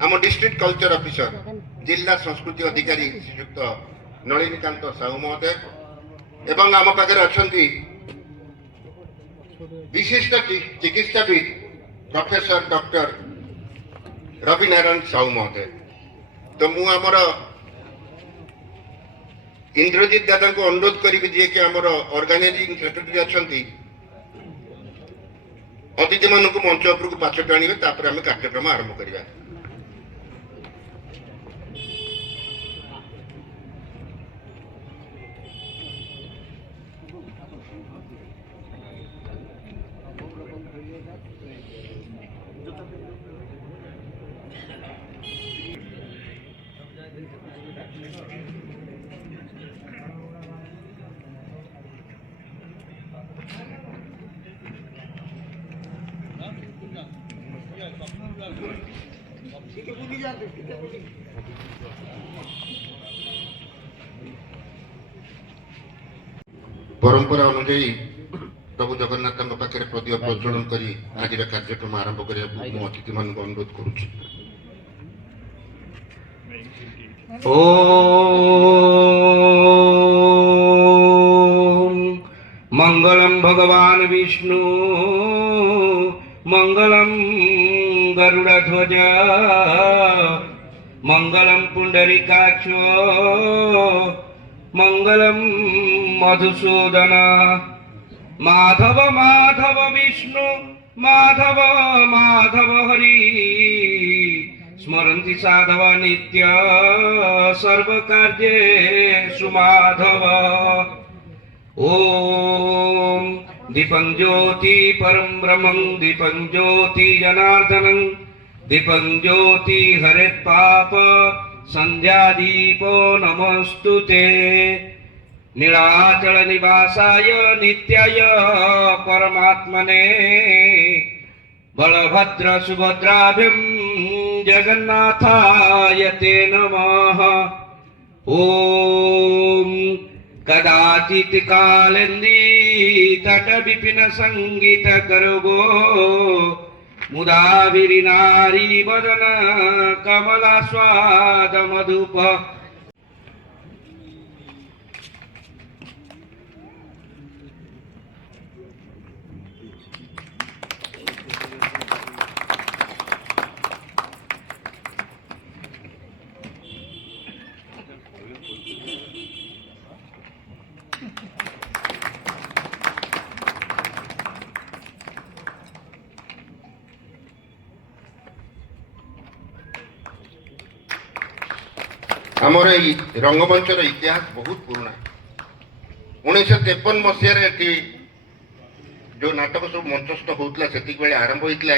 आम district culture officer जिला संस्कृति अधिकारी श्रीयुक्त नलिनीकांत साहू महोदय एवं आम पाखे अच्छा विशिष्ट चिकित्साविद प्रोफेसर डॉक्टर रवि नारायण साहू महोदय। तो मु आमर इंद्रजीत दादा को अनुरोध करी जी कि आमर ऑर्गेनाइजिंग सेक्रेटरी अच्छा अतिथि मान मंच उपरକୁ पाछट आनिबे तापर आम कार्यक्रम आरंभ करिबा। परंपरा अनुजाई प्रभु जगन्नाथ पाखे प्रदीप प्रज्वलन कर आज कार्यक्रम आरंभ करने को अतिथि मान अनुरोध करुच्ची। मंगलम भगवान विष्णु मंगलम गरुड़ध्वज मंगलम पुंडरीकाक्ष मंगलम मधुसूदन माधव माधव विष्णु माधव माधव हरि स्मरन्ति साधव नित्य सर्वकार्येषु माधव। ओम दीपं ज्योति परम ब्रह्मं दीपं ज्योति जनार्दनं दीपं ज्योति हरेत् पाप संध्या दीपो नमस्तुते नीलाचल निवासाय नित्याय परमात्मने बलभद्र सुभद्राभ्यं जगन्नाथाय ते नमः। ओम कदाचित् कालेन्दि तट विपिन संगीत करुगो मुदा विरिनारी वदन कमला स्वाद मधुप। आमर रंगमंचर इतिहास बहुत पुराना 1953 मसीह जो नाटक सब मंचस्थ होता से आरंभ होता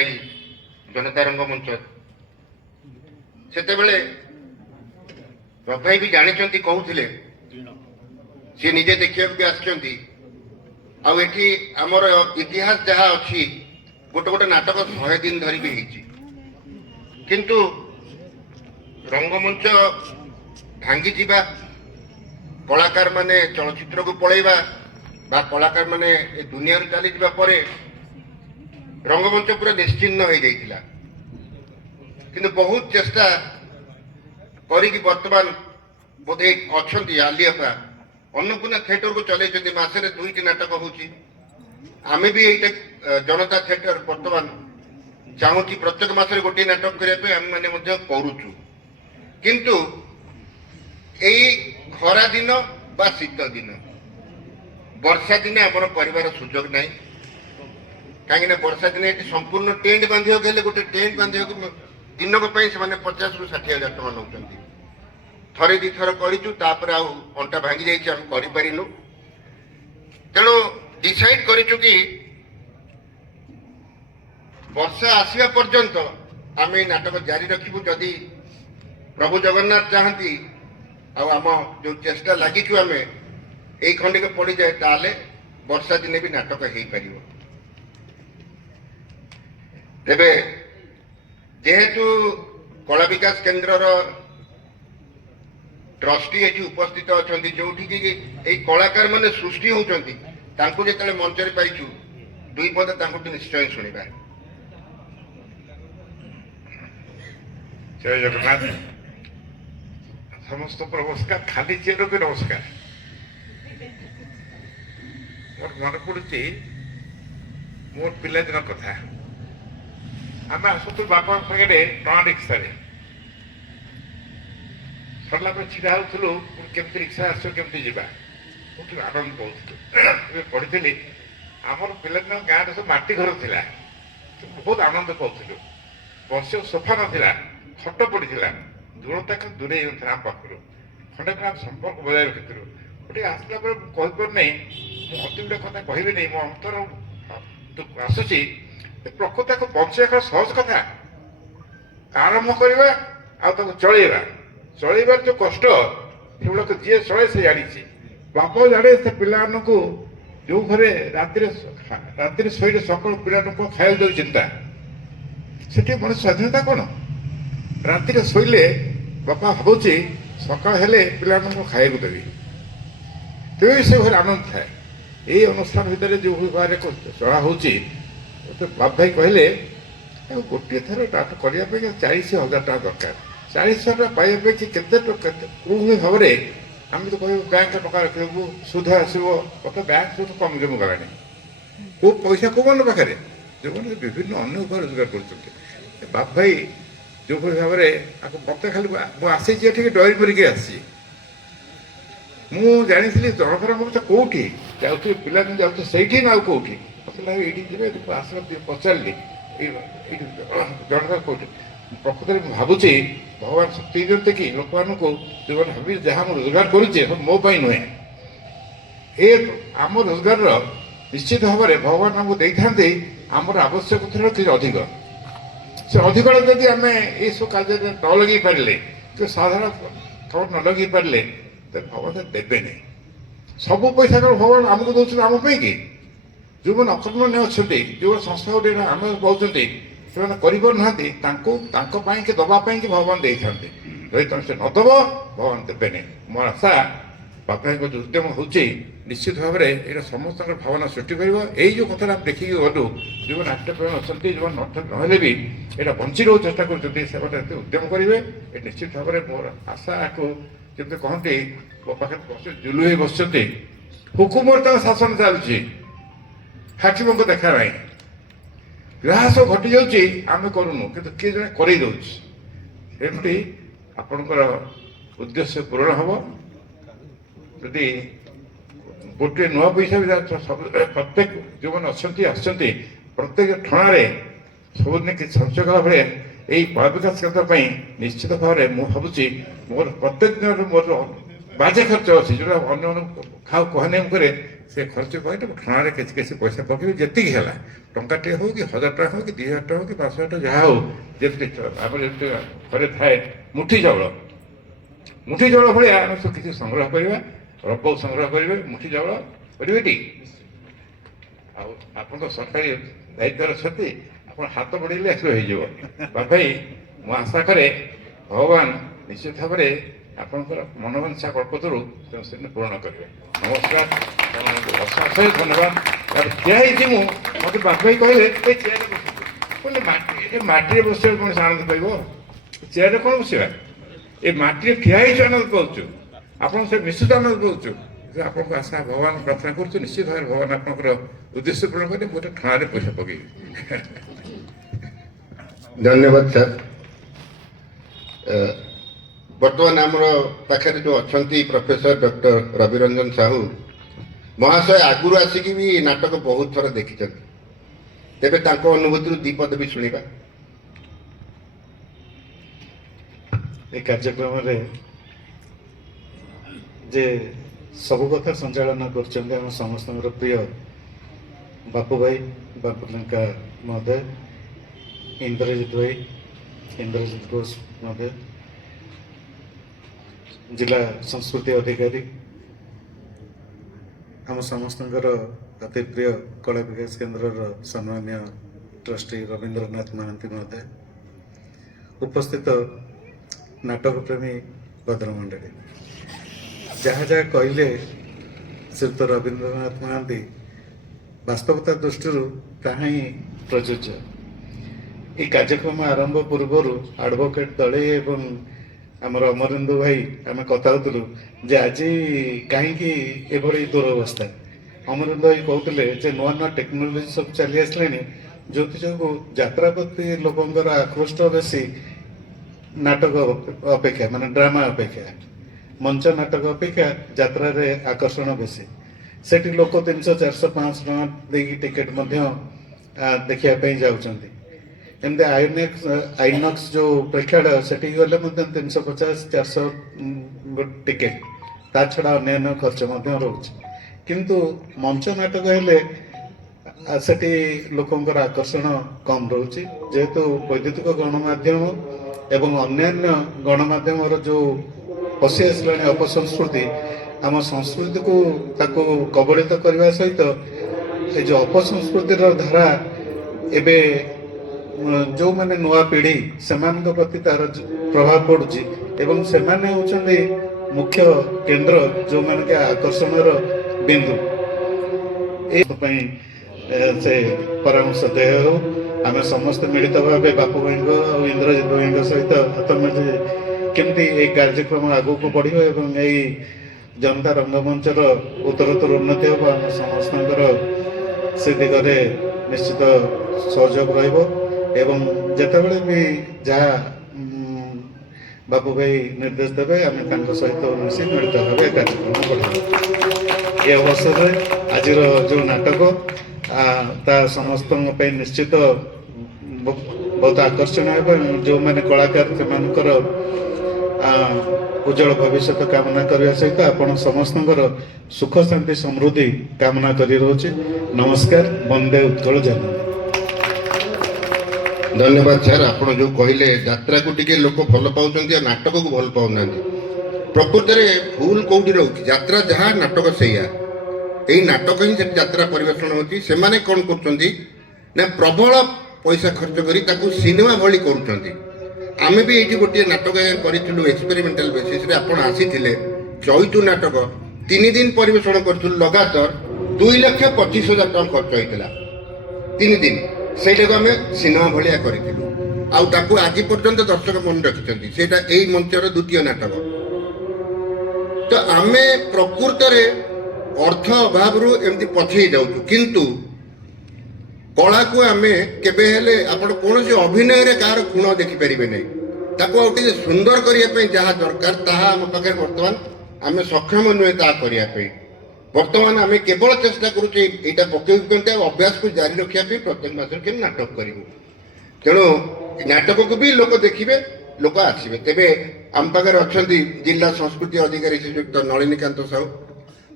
जनता रंगमंच से प्रभाई भी जानी कहते सी निजे देखा भी आसमर इतिहास जहाँ अच्छी गोटे गोटे नाटक 100 दिन धरी भी किंतु रंगमंच भांगी जीवा कलाकार माने चलचित्र को पलैबा बा कलाकार माने दुनिया चली जावा परे रंगमंच पूरा निश्चिन्न हो जाइतिला किंतु बहुत चेष्टा करी वर्तमान बोधे अच्छी आलियापा अन्नपूर्णा थिएटर को चलते मसरे 2टी नाटक होची आमे भी एटा जनता थिएटर वर्तमान चाहूँ प्रत्येक मसरे गोटे नाटक करने आम मैंने करुचु किंतु यही खरा दिन बा शीत दिन वर्षा दिन आमर कर सुजोग ना कहीं वर्षा दिन ये संपूर्ण टेंट बांधे गोटे टेंट बांधे दिनक से 50 ରୁ 60 हजार टका नौ थे दी थर कर अंटा भांगी जाइनु तेणु डिसाइड करूँ कि वर्षा आसवा पर्यंत आम नाटक जारी रखू जदि प्रभु जगन्नाथ चाहती आम जो चेष्टा लगिचु आम यही खंडिक पड़ जाए ताले वर्षा दिने भी नाटक हो पार तेबे जेहेतु कला विकास केन्द्र ट्रस्टी ये उपस्थित अच्छा जो कलाकार माने सृष्टि होती जो मंच पाइचु 2 पद निश्चय शुणा ଜୟ ଜଗନ୍ନାଥ। ସମସ୍ତଙ୍କୁ ନମସ୍କାର। ଖାଲି ଚେରକୁ ନମସ୍କାର। ମୋର ମନେ ପଡୁଛି ମୋର ପିଲାଦିନ କଥା। ଆମେ ଆସୁଥିଲୁ ବାପାଙ୍କ ସାଙ୍ଗରେ ଟଣା ରିକ୍ସାରେ, ସରିଲା ପରେ ଛିଡ଼ା ହେଉଥିଲୁ କେମିତି ରିକ୍ସା ଆସିବ କେମିତି ଯିବା, ବହୁତ ଆନନ୍ଦ ପାଉଥିଲୁ। ଏବେ ପଢ଼ିଥିଲି ଆମର ପିଲାଦିନ ଗାଁରେ ସବୁ ମାଟି ଘର ଥିଲା, ବହୁତ ଆନନ୍ଦ ପାଉଥିଲୁ। ବସିବାକୁ ସୋଫା ନଥିଲା, ଖଟ ପଡ଼ିଥିଲା, ଦୂରତା କିନ୍ତୁ ଦୂରେଇ ଯାଉଥିଲା ଆମ ପାଖରୁ। ଖଣ୍ଡେ ଖଣ୍ଡେ ସମ୍ପର୍କ ବଜାୟ ରଖିଥିଲୁ। ଗୋଟିଏ ଆସିଲା ପରେ ମୁଁ କହିପାରୁନାହିଁ, ମୁଁ ଅତି ଗୋଟେ କଥା କହିବିନି, ମୋ ଅନ୍ତର ଆସୁଛି। ପ୍ରକୃତ ତାକୁ ବଞ୍ଚିବା କ'ଣ ସହଜ କଥା? ଆରମ୍ଭ କରିବା ଆଉ ତାକୁ ଚଳେଇବା, ଚଳେଇବାର ଯୋଉ କଷ୍ଟ ସେଗୁଡ଼ାକ ଯିଏ ଚଳେ ସେ ଜାଣିଛି। ବାପ ଜାଣେ ସେ ପିଲାମାନଙ୍କୁ ଯୋଉ ଘରେ ରାତିରେ ଶୋଇଲେ ସକାଳୁ ପିଲାମାନଙ୍କୁ ଖାଇବାକୁ ଦେଉଛି ଚିନ୍ତା, ସେଠି ମଣିଷ ସ୍ୱାଧୀନତା କ'ଣ? ରାତିରେ ଶୋଇଲେ ବାପା ଭାବୁଛି ସକାଳ ହେଲେ ପିଲାମାନଙ୍କୁ ଖାଇବାକୁ ଦେବି, ତେବେ ବି ସେ ଘରେ ଆନନ୍ଦ ଥାଏ। ଏଇ ଅନୁଷ୍ଠାନ ଭିତରେ ଯୋଉ ଭାବରେ ଚଳା ହେଉଛି, ବାପ ଭାଇ କହିଲେ ତାକୁ ଗୋଟିଏ ଥର କରିବା ପାଇଁ 40,000 ଟଙ୍କା ଦରକାର। 40,000 ଟଙ୍କା ପାଇବା ପାଇଁ କେତେ କୋଉ ଭାବରେ ଆମେ ତ କହିବୁ ବ୍ୟାଙ୍କରେ ଟଙ୍କା ରଖିଦେବୁ, ସୁଧ ଆସିବ, କଥା ବ୍ୟାଙ୍କ ସୁଧ କମିକମି ଗଲାଣି। କୋଉ ପଇସା କୋଉମାନଙ୍କ ପାଖରେ? ଯେଉଁମାନେ ବିଭିନ୍ନ ଅନ୍ୟ ଉପାୟ ରୋଜଗାର କରୁଛନ୍ତି। ବାପ ଭାଇ ଯେଉଁଭଳି ଭାବରେ ମତେ ଖାଲି ମୁଁ ଆସିଛି ଏଠିକି ଡରି ମରିକି ଆସିଛି। ମୁଁ ଜାଣିଥିଲି ଜଣଙ୍କର ମତେ କୋଉଠି ଯାଉଛି, ପିଲାଦିନ ଯାଉଛି ସେଇଠି ନା ଆଉ କୋଉଠି? ମତେ ଲାଗେ ଏଇଠି ଯିବେ, ଆସିଲା ପଚାରିଲି ଏଇଠି ଜଣଙ୍କର କୋଉଠି। ପ୍ରକୃତରେ ମୁଁ ଭାବୁଛି ଭଗବାନ ଶକ୍ତି ଦିଅନ୍ତେ କି ଲୋକମାନଙ୍କୁ, ଯେଉଁମାନେ ଭାବି ଯାହା ମୁଁ ରୋଜଗାର କରୁଛେ ମୋ ପାଇଁ ନୁହେଁ, ଏ ଆମ ରୋଜଗାରର ନିଶ୍ଚିତ ଭାବରେ ଭଗବାନ ଆମକୁ ଦେଇଥାନ୍ତି ଆମର ଆବଶ୍ୟକତାର କିଛି ଅଧିକ। ସେ ଅଧିକଟା ଯଦି ଆମେ ଏଇସବୁ କାର୍ଯ୍ୟରେ ନ ଲଗେଇ ପାରିଲେ, କି ସାଧାରଣ ଖବର ନ ଲଗେଇ ପାରିଲେ, ତେବେ ଭଗବାନ ଦେବେନି। ସବୁ ପଇସା କ'ଣ ଭଗବାନ ଆମକୁ ଦେଉଛନ୍ତି ଆମ ପାଇଁ କି? ଯେଉଁମାନେ ଅକର୍ମଣ୍ୟ ଅଛନ୍ତି, ଯେଉଁମାନେ ସଂସ୍ଥା ଗୋଟେ ଆମେ ପାଉଛନ୍ତି, ସେମାନେ କରିପାରୁନାହାନ୍ତି, ତାଙ୍କ ପାଇଁକି ଦେବା ପାଇଁକି ଭଗବାନ ଦେଇଥାନ୍ତି। ଯଦି ତମେ ସେ ନଦେବ ଭଗବାନ ଦେବେନି। ମୋର ଆଶା ବାପାଙ୍କ ଯେଉଁ ଉଦ୍ୟମ ହେଉଛି ନିଶ୍ଚିତ ଭାବରେ ଏଇଟା ସମସ୍ତଙ୍କର ଭାବନା ସୃଷ୍ଟି କରିବ। ଏଇ ଯେଉଁ କଥାଟା ଆମେ ଦେଖିକି ଗଲୁ, ଯେଉଁମାନେ ନାଟ୍ୟପ୍ରେମୀ ଅଛନ୍ତି, ଯେଉଁମାନେ ନହେଲେ ବି ଏଇଟା ବଞ୍ଚି ରହିବାକୁ ଚେଷ୍ଟା କରୁଛନ୍ତି, ସେମାନେ ଏତେ ଉଦ୍ୟମ କରିବେ। ଏ ନିଶ୍ଚିତ ଭାବରେ ମୋର ଆଶା ଆକୁ ଯେମିତି କହନ୍ତି, ମୋ ପାଖରେ ଜୁଲୁ ହେଇ ବସିଛନ୍ତି, ହୁକୁମର ତାଙ୍କ ଶାସନ ଚାଲୁଛି, ହାକିମଙ୍କ ଦେଖା ନାହିଁ। ଯାହା ସବୁ ଘଟି ଯାଉଛି ଆମେ କରୁନୁ, କିନ୍ତୁ କିଏ ଜଣେ କରେଇ ଦେଉଛି। ଏମିତି ଆପଣଙ୍କର ଉଦ୍ଦେଶ୍ୟ ପୂରଣ ହେବ ଯଦି ଗୋଟିଏ ନୂଆ ପଇସା ବି ପ୍ରତ୍ୟେକ ଯେଉଁମାନେ ଅଛନ୍ତି ଆସିଛନ୍ତି, ପ୍ରତ୍ୟେକ ଠଣାରେ ସବୁଦିନ କିଛି ସଞ୍ଚୟ କଲା ଭଳିଆ ଏଇ କଳା ବିକାଶ କେନ୍ଦ୍ର ପାଇଁ ନିଶ୍ଚିତ ଭାବରେ ମୁଁ ଭାବୁଛି ମୋର ପ୍ରତ୍ୟେକ ଦିନରେ ମୋର ବାଜେ ଖର୍ଚ୍ଚ ଅଛି, ଯେଉଁଟା ଅନ୍ୟମାନଙ୍କୁ ଖାଉ କୁହାନି କରେ, ସେ ଖର୍ଚ୍ଚ କହିଲେ ମୁଁ ଠଣାରେ କିଛି କିଛି ପଇସା ପକେଇବି। ଯେତିକି ହେଲା, ଟଙ୍କାଟିଏ ହଉ କି 1,000 ଟଙ୍କା ହଉ କି 2,000 ଟଙ୍କା ହଉ କି 5,000 ଟଙ୍କା ଯାହା ହଉ, ଯେମିତି ଆମର ଯେମିତି ଘରେ ଥାଏ ମୁଠି ଚାଉଳ ଭଳିଆ ଆମେ ସବୁ କିଛି ସଂଗ୍ରହ କରିବା। ରବ ସଂଗ୍ରହ କରିବେ, ମୁଠି ଚାଉଳ କରିବେ ଟି। ଆଉ ଆପଣ ତ ସରକାରୀ ଦାୟିତ୍ୱରେ ଅଛନ୍ତି, ଆପଣ ହାତ ବଢ଼େଇଲେ ଆସିବ ହେଇଯିବ। ଭାଇ ମୁଁ ଆଶା କରେ ଭଗବାନ ନିଶ୍ଚିତ ଭାବରେ ଆପଣଙ୍କର ମନୋବାଞ୍ଛା କଳ୍ପତରୁ ସେଦିନ ପୂରଣ କରିବେ। ନମସ୍କାର, ଅଶେଷ ଧନ୍ୟବାଦ। ଠିଆ ହେଇଛି ମୁଁ, ମତେ ବାପ ଭାଇ କହିଲେ ଏ ଚେୟାରରେ ବସିବୁ, କହିଲେ ମାଟିରେ ବସିବାକୁ କୌଣସି ଆନନ୍ଦ ପାଇବ? ଚେୟାରରେ କ'ଣ ବସିବା? ଏ ମାଟିରେ ଠିଆ ହେଇଛୁ ଆନନ୍ଦ ପାଉଛୁ, ଆପଣ ସେ ମିଶ୍ରିତ ଆନନ୍ଦ ପାଉଛୁ। ଆପଣଙ୍କୁ ଆଶା ଭଗବାନ ପ୍ରାର୍ଥନା କରୁଛୁ, ନିଶ୍ଚିତ ଭାବରେ ଭଗବାନ ଆପଣଙ୍କର ଉଦ୍ଦେଶ୍ୟ ପୂରଣ କରି ମୁଁ ଗୋଟେ ଠଣାରେ ପଇସା ପକେଇବି। ଧନ୍ୟବାଦ ସାର୍। ବର୍ତ୍ତମାନ ଆମର ପାଖରେ ଯେଉଁ ଅଛନ୍ତି ପ୍ରଫେସର ଡକ୍ଟର ରବିରଞ୍ଜନ ସାହୁ ମହାଶୟ, ଆଗରୁ ଆସିକି ବି ନାଟକ ବହୁତ ଥର ଦେଖିଛନ୍ତି, ତେବେ ତାଙ୍କ ଅନୁଭୂତିରୁ ଦି ପଦ ବି ଶୁଣିବା। ଏ କାର୍ଯ୍ୟକ୍ରମରେ ଯେ ସବୁ କଥା ସଞ୍ଚାଳନ କରୁଛନ୍ତି ଆମ ସମସ୍ତଙ୍କର ପ୍ରିୟ ବାପୁ ଭାଇ, ବାପୁ ଲେଙ୍କା ମହୋଦୟ, ଇନ୍ଦ୍ରଜିତ ଘୋଷ ମହୋଦୟ, ଜିଲ୍ଲା ସଂସ୍କୃତି ଅଧିକାରୀ, ଆମ ସମସ୍ତଙ୍କର ଅତି ପ୍ରିୟ କଳା ବିକାଶ କେନ୍ଦ୍ରର ସମ୍ମାନୀୟ ଟ୍ରଷ୍ଟି ରବୀନ୍ଦ୍ରନାଥ ମହାନ୍ତି ମହୋଦୟ, ଉପସ୍ଥିତ ନାଟକ ପ୍ରେମୀ ଭଦ୍ରମଣ୍ଡଳୀ, ଯାହା ଯାହା କହିଲେ ଶ୍ରୀଯୁକ୍ତ ରବୀନ୍ଦ୍ରନାଥ ମହାନ୍ତି, ବାସ୍ତବତା ଦୃଷ୍ଟିରୁ ତାହା ହିଁ ପ୍ରଯୁଜ୍ୟ। এই କାର୍ଯ୍ୟକ୍ରମ ଆରମ୍ଭ ପୂର୍ବରୁ ଆଡଭୋକେଟ ଦଳେ ଏବଂ ଆମର ଅମରେନ୍ଦୁ ଭାଇ ଆମେ କଥା ହଉଥିଲୁ ଯେ ଆଜି କାହିଁକି ଏଭଳି ଦୁରବସ୍ଥା। ଅମରେନ୍ଦୁ ଭାଇ କହୁଥିଲେ ଯେ ନୂଆ ନୂଆ ଟେକ୍ନୋଲୋଜି ସବୁ ଚାଲି ଆସିଲାଣି, ଯୋଉଥି ଯୋଗୁଁ ଯାତ୍ରା ପ୍ରତି ଲୋକଙ୍କର ଆକୃଷ୍ଟ ବେଶୀ ନାଟକ ଅପେକ୍ଷା, ମାନେ ଡ୍ରାମା ଅପେକ୍ଷା, ମଞ୍ଚ ନାଟକ ଅପେକ୍ଷା ଯାତ୍ରାରେ ଆକର୍ଷଣ ବେଶୀ। ସେଠି ଲୋକ 300, 400, 500 ଟଙ୍କା ଦେଇକି ଟିକେଟ ମଧ୍ୟ ଦେଖିବା ପାଇଁ ଯାଉଛନ୍ତି। ଏମିତି ଆଇନକ୍ସ ଯୋଉ ପ୍ରେକ୍ଷାଳୟ ସେଠିକି ଗଲେ ମଧ୍ୟ 350, 400 ଟିକେଟ, ତା ଛଡା ଅନ୍ୟାନ୍ୟ ଖର୍ଚ୍ଚ ମଧ୍ୟ ରହୁଛି। କିନ୍ତୁ ମଞ୍ଚ ନାଟକ ହେଲେ ସେଠି ଲୋକଙ୍କର ଆକର୍ଷଣ କମ ରହୁଛି, ଯେହେତୁ ବୈଦ୍ୟୁତିକ ଗଣମାଧ୍ୟମ ଏବଂ ଅନ୍ୟାନ୍ୟ ଗଣମାଧ୍ୟମର ଯୋଉ ପଶି ଆସିଲାଣି ଅପସଂସ୍କୃତି, ଆମ ସଂସ୍କୃତିକୁ ତାକୁ କବଳିତ କରିବା ସହିତ ଏ ଯୋଉ ଅପସଂସ୍କୃତିର ଧାରା ଏବେ ଯୋଉମାନେ ନୂଆ ପିଢି ସେମାନଙ୍କ ପ୍ରତି ତାର ପ୍ରଭାବ ପଡୁଛି ଏବଂ ସେମାନେ ହଉଛନ୍ତି ମୁଖ୍ୟ କେନ୍ଦ୍ର, ଯୋଉମାନେ କି ଆକର୍ଷଣର ବିନ୍ଦୁ। ଏଇଥିପାଇଁ ସେ ପରାମର୍ଶ ଦେୟ ହେଉ। ଆମେ ସମସ୍ତେ ମିଳିତ ଭାବେ ବାପୁ ଭାଇଙ୍କ ଆଉ ଇନ୍ଦ୍ରଜିତ ଭାଇଙ୍କ ସହିତ ହାତ ମିଳି କେମିତି ଏଇ କାର୍ଯ୍ୟକ୍ରମ ଆଗକୁ ବଢିବ ଏବଂ ଏଇ ଜନତା ରଙ୍ଗମଞ୍ଚର ଉତ୍ତରୋତ୍ତର ଉନ୍ନତି ହେବ, ଆମ ସମସ୍ତଙ୍କର ସେ ଦିଗରେ ନିଶ୍ଚିତ ସହଯୋଗ ରହିବ। ଏବଂ ଯେତେବେଳେ ବି ଯାହା ବାପୁ ଭାଇ ନିର୍ଦ୍ଦେଶ ଦେବେ ଆମେ ତାଙ୍କ ସହିତ ମିଶି ମିଳିତ ଭାବେ କାର୍ଯ୍ୟକ୍ରମ ବଢ଼ାଇବୁ। ଏ ଅବସରରେ ଆଜିର ଯୋଉ ନାଟକ ତା ସମସ୍ତଙ୍କ ପାଇଁ ନିଶ୍ଚିତ ବହୁତ ଆକର୍ଷଣୀୟ ହେବ ଏବଂ ଯୋଉମାନେ କଳାକାର ସେମାନଙ୍କର ଉଜ୍ଜଳ ଭବିଷ୍ୟତ କାମନା କରିବା ସହିତ ଆପଣ ସମସ୍ତଙ୍କର ସୁଖ ଶାନ୍ତି ସମୃଦ୍ଧି କାମନା କରି ରହୁଛି। ନମସ୍କାର। ବନ୍ଦେ ଉତ୍କଳ ଜନନୀ। ଧନ୍ୟବାଦ ସାର୍। ଆପଣ ଯୋଉ କହିଲେ ଯାତ୍ରାକୁ ଟିକେ ଲୋକ ଭଲ ପାଉଛନ୍ତି ଆଉ ନାଟକକୁ ଭଲ ପାଉନାହାନ୍ତି, ପ୍ରକୃତରେ ଭୁଲ କୋଉଠି ରହୁଛି? ଯାତ୍ରା ଯାହା, ନାଟକ ସେଇଆ। ଏଇ ନାଟକ ହିଁ ସେଠି ଯାତ୍ରା ପରିବେଷଣ ହେଉଛି। ସେମାନେ କ'ଣ କରୁଛନ୍ତି ନା ପ୍ରବଳ ପଇସା ଖର୍ଚ୍ଚ କରି ତାକୁ ସିନେମା ଭଳି କରୁଛନ୍ତି। ଆମେ ବି ଏଇଠି ଗୋଟିଏ ନାଟକ କରିଥିଲୁ ଏକ୍ସପେରିମେଣ୍ଟାଲ ବେସିସରେ। ଆପଣ ଆସିଥିଲେ। ଚୈତୁ ନାଟକ 3 ଦିନ ପରିବେଷଣ କରିଥିଲୁ ଲଗାତାର। 2,25,000 ଟଙ୍କା ଖର୍ଚ୍ଚ ହେଇଥିଲା 3 ଦିନ। ସେଇଟାକୁ ଆମେ ସିନେମା ଭଳିଆ କରିଥିଲୁ ଆଉ ତାକୁ ଆଜି ପର୍ଯ୍ୟନ୍ତ ଦର୍ଶକ ମନେ ରଖିଛନ୍ତି। ସେଇଟା ଏଇ ମଞ୍ଚର ଦ୍ୱିତୀୟ ନାଟକ। ତ ଆମେ ପ୍ରକୃତରେ ଅର୍ଥ ଅଭାବରୁ ଏମିତି ପଛେଇ ଯାଉଛୁ, କିନ୍ତୁ କଳାକୁ ଆମେ କେବେ ହେଲେ ଆପଣ କୌଣସି ଅଭିନୟରେ କାହାର ଗୁଣ ଦେଖିପାରିବେ ନାହିଁ। ତାକୁ ଆଉ ଟିକେ ସୁନ୍ଦର କରିବା ପାଇଁ ଯାହା ଦରକାର ତାହା ଆମ ପାଖରେ ବର୍ତ୍ତମାନ ଆମେ ସକ୍ଷମ ନୁହେଁ ତାହା କରିବା ପାଇଁ। ବର୍ତ୍ତମାନ ଆମେ କେବଳ ଚେଷ୍ଟା କରୁଛେ ଏଇଟା ପକେଇଛନ୍ତି ଆଉ ଅଭ୍ୟାସକୁ ଜାରି ରଖିବା ପାଇଁ ପ୍ରତ୍ୟେକ ମାସରେ କେମିତି ନାଟକ କରିବୁ। ତେଣୁ ନାଟକକୁ ବି ଲୋକ ଦେଖିବେ, ଲୋକ ଆସିବେ। ତେବେ ଆମ ପାଖରେ ଅଛନ୍ତି ଜିଲ୍ଲା ସଂସ୍କୃତି ଅଧିକାରୀ ଶ୍ରୀଯୁକ୍ତ ନଳିନୀକାନ୍ତ ସାହୁ।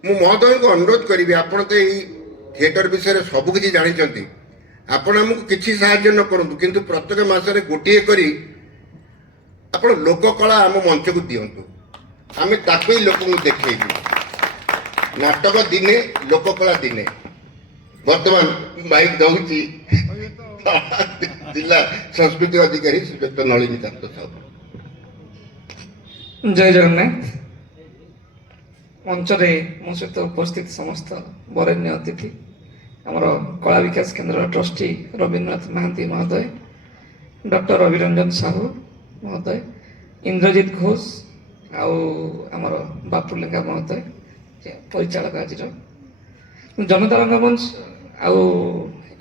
ମୁଁ ମହୋଦୟଙ୍କୁ ଅନୁରୋଧ କରିବି, ଆପଣ ତ ଏଇ ଥିଏଟର ବିଷୟରେ ସବୁ କିଛି ଜାଣିଛନ୍ତି, ଆପଣ ଆମକୁ କିଛି ସାହାଯ୍ୟ ନ କରନ୍ତୁ, କିନ୍ତୁ ପ୍ରତ୍ୟେକ ମାସରେ ଗୋଟିଏ କରି ଆପଣ ଲୋକକଳା ଆମ ମଞ୍ଚକୁ ଦିଅନ୍ତୁ। ଆମେ ତାକୁ ହିଁ ଲୋକଙ୍କୁ ଦେଖେଇବୁ। ନାଟକ ଦିନେ, ଲୋକକଳା ଦିନେ। ବର୍ତ୍ତମାନ ମାଇକ୍ ଦଉଛି ଜିଲ୍ଲା ସଂସ୍କୃତି ଅଧିକାରୀ ଶ୍ରୀଯୁକ୍ତ ନଳିନୀକାନ୍ତ ସାହୁ। ଜୟ ଜଗନ୍ନାଥ। ମଞ୍ଚରେ ମୋ ସହିତ ଉପସ୍ଥିତ ସମସ୍ତ ବରେଣ୍ୟ ଅତିଥି, ଆମର କଳା ବିକାଶ କେନ୍ଦ୍ର ଟ୍ରଷ୍ଟି ରବୀନ୍ଦ୍ରନାଥ ମହାନ୍ତି ମହୋଦୟ, ଡକ୍ଟର ଅଭିରଞ୍ଜନ ସାହୁ ମହୋଦୟ, ଇନ୍ଦ୍ରଜିତ ଘୋଷ ଆଉ ଆମର ବାପୁଲେଙ୍ଗା ମହୋଦୟ ପରିଚାଳକ ଆଜିର, ଜନତା ରଙ୍ଗମଞ୍ଚ ଆଉ